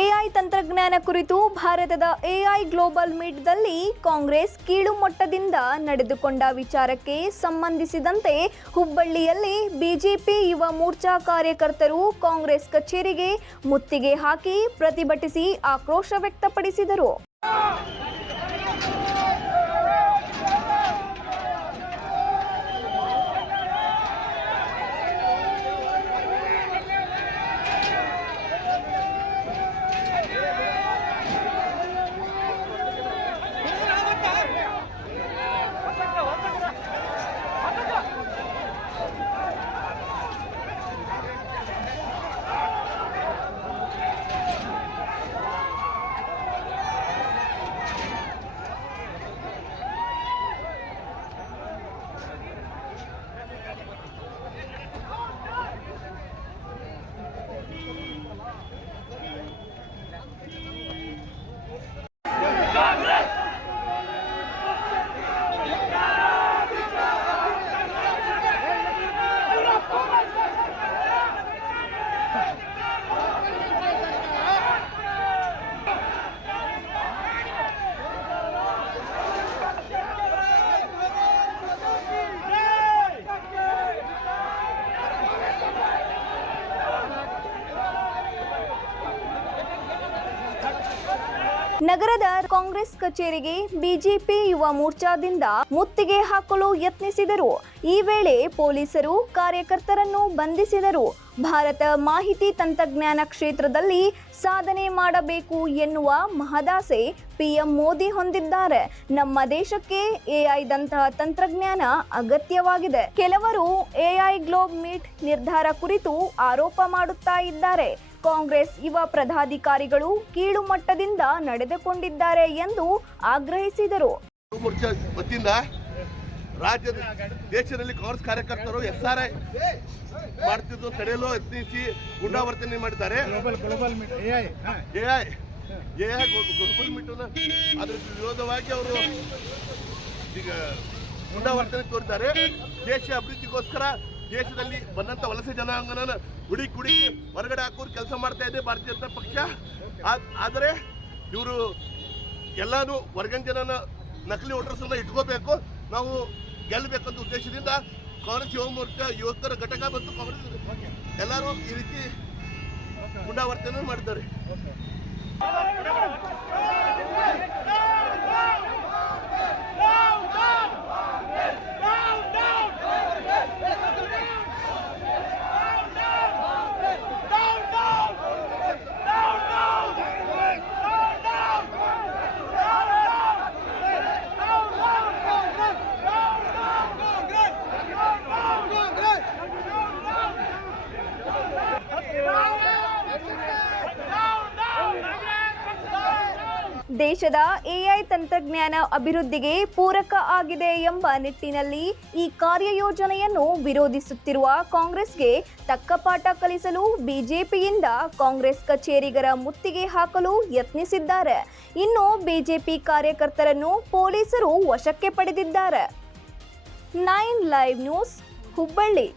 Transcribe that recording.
AI ತಂತ್ರಜ್ಞಾನ ಕುರಿತು ಭಾರತದ ಎಐ ಗ್ಲೋಬಲ್ ಮೀಟ್ದಲ್ಲಿ ಕಾಂಗ್ರೆಸ್ ಕೀಳುಮಟ್ಟದಿಂದ ನಡೆದುಕೊಂಡ ವಿಚಾರಕ್ಕೆ ಸಂಬಂಧಿಸಿದಂತೆ ಹುಬ್ಬಳ್ಳಿಯಲ್ಲಿ ಬಿಜೆಪಿ ಯುವ ಮೋರ್ಚಾ ಕಾರ್ಯಕರ್ತರು ಕಾಂಗ್ರೆಸ್ ಕಚೇರಿಗೆ ಮುತ್ತಿಗೆ ಹಾಕಿ ಪ್ರತಿಭಟಿಸಿ ಆಕ್ರೋಶ ವ್ಯಕ್ತಪಡಿಸಿದರು. ನಗರದ ಕಾಂಗ್ರೆಸ್ ಕಚೇರಿಗೆ ಬಿಜೆಪಿ ಯುವ ಮೋರ್ಚಾದಿಂದ ಮುತ್ತಿಗೆ ಹಾಕಲು ಯತ್ನಿಸಿದರು. ಈ ವೇಳೆ ಪೊಲೀಸರು ಕಾರ್ಯಕರ್ತರನ್ನು ಬಂಧಿಸಿದರು. ಭಾರತ ಮಾಹಿತಿ ತಂತ್ರಜ್ಞಾನ ಕ್ಷೇತ್ರದಲ್ಲಿ ಸಾಧನೆ ಮಾಡಬೇಕು ಎನ್ನುವ ಮಹದಾಸೆ ಪಿಎಂ ಮೋದಿ ಹೊಂದಿದ್ದಾರೆ. ನಮ್ಮ ದೇಶಕ್ಕೆ ಎಐದಂತಹ ತಂತ್ರಜ್ಞಾನ ಅಗತ್ಯವಾಗಿದೆ. ಕೆಲವರು ಎಐ ಗ್ಲೋಬ್ ಮೀಟ್ ನಿರ್ಧಾರ ಕುರಿತು ಆರೋಪ ಮಾಡುತ್ತಾ ಇದ್ದಾರೆ. ಕಾಂಗ್ರೆಸ್ ಯುವ ಪದಾಧಿಕಾರಿಗಳು ಕೀಳು ಮಟ್ಟದಿಂದ ನಡೆದುಕೊಂಡಿದ್ದಾರೆ ಎಂದು ಆಗ್ರಹಿಸಿದರು. ರಾಜ್ಯದ ದೇಶದಲ್ಲಿ ಕಾಂಗ್ರೆಸ್ ಕಾರ್ಯಕರ್ತರು ಎಸ್ ಆರ್ ಐ ಮಾಡ್ತಿದ್ದು ತಡೆಯಲು ಯತ್ನಿಸಿ ಗುಂಡಾವರ್ತನೆ ಮಾಡಿದ್ದಾರೆ. Global global meet A I A I A I Gurukul ಮೀಟನ್ನು ಅದ್ರ ವಿರೋಧವಾಗಿ ಅವರು ಈಗ ಗುಂಡಾವರ್ತನೆ ತೋರಿದ್ದಾರೆ. ದೇಶ ಅಭಿವೃದ್ಧಿಗೋಸ್ಕರ ದೇಶದಲ್ಲಿ ಬಂದಂತ ವಲಸೆ ಜನಾಂಗನ ಹುಡಿ ಕುಡಿ ಹೊರಗಡೆ ಹಾಕೋರು ಕೆಲಸ ಮಾಡ್ತಾ ಇದೆ ಭಾರತೀಯ ಜನತಾ ಪಕ್ಷ. ಆದರೆ ಇವರು ಎಲ್ಲಾನು ವರ್ಗನ್ ಜನನ ನಕಲಿ ವೋಟರ್ಸನ್ನ ಇಟ್ಕೋಬೇಕು. ನಾವು ಗೆಲ್ಲಬೇಕಂತ ಉದ್ದೇಶದಿಂದ ಕಾಂಗ್ರೆಸ್ ಯುವ ಮೋರ್ಚಾ ಯುವಕರ ಘಟಕ ಮತ್ತು ಕಾಂಗ್ರೆಸ್ ಎಲ್ಲರೂ ಈ ರೀತಿ ಗುಂಡಾವರ್ತನೆ ಮಾಡಿದ್ದಾರೆ. ದೇಶದ ಎಐ ತಂತ್ರಜ್ಞಾನ ಅಭಿವೃದ್ಧಿಗೆ ಪೂರಕ ಆಗಿದೆ ಎಂಬ ನಿಟ್ಟಿನಲ್ಲಿ ಈ ಕಾರ್ಯಯೋಜನೆಯನ್ನು ವಿರೋಧಿಸುತ್ತಿರುವ ಕಾಂಗ್ರೆಸ್ಗೆ ತಕ್ಕ ಪಾಠ ಕಲಿಸಲು ಬಿಜೆಪಿಯಿಂದ ಕಾಂಗ್ರೆಸ್ ಕಚೇರಿಗರ ಮುತ್ತಿಗೆ ಹಾಕಲು ಯತ್ನಿಸಿದ್ದಾರೆ. ಇನ್ನು ಬಿಜೆಪಿ ಕಾರ್ಯಕರ್ತರನ್ನು ಪೊಲೀಸರು ವಶಕ್ಕೆ ಪಡೆದಿದ್ದಾರೆ. Nine live news Hubballi.